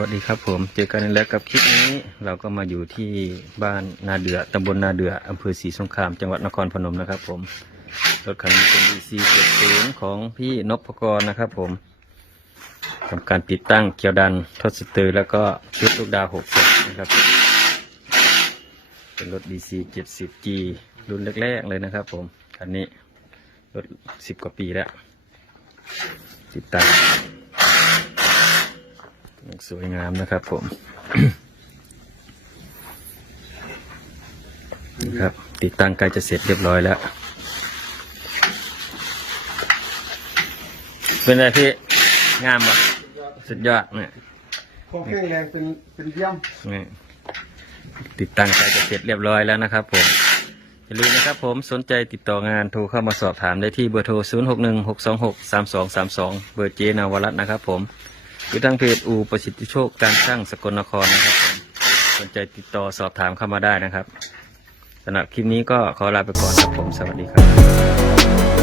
วัสดีครับผมเจอกันอีกแล้วกับคลิปนี้เราก็มาอยู่ที่บ้านนาเดือตำบลนาเดืออำเภอศรีสงครามจังหวัดนครพนมนะครับ ผมรถคันนี้เป็น EC 70ของพี่นพกรนะครับ ผมทำการติดตั้งเกียวดันทดสเตอร์แล้วก็ชุดลูกดาวหกศพนะครับ เป็นรถ DC 70G รุ่นแรกๆเลยนะครับ ผมคันนี้รถสิบกว่าปีแล้ว ติดตั้ง สวยงามนะครับผมครับ ติดตั้งใกล้จะเสร็จเรียบร้อยแล้ว เป็นไงพี่งามปะสุดยอดเนี่ยโครงเครื่องแรงเป็นเป็นเยี่ยมนี่ติดตั้งใกล้จะเสร็จเรียบร้อยแล้วนะครับผมอย่าลืมนะครับผมสนใจติดต่องานโทรเข้ามาสอบถามได้ที่เบอร์โทร 0 6 1 6 2 6 3 2 3 2 เบอร์เจนาวรัตน์นะครับผม หรือทางเพจอูประสิทธิโชคการช่างสกลนครนะครับผมสนใจติดต่อสอบถามเข้ามาได้นะครับสำหรับคลิปนี้ก็ขอลาไปก่อนครับผมสวัสดีครับ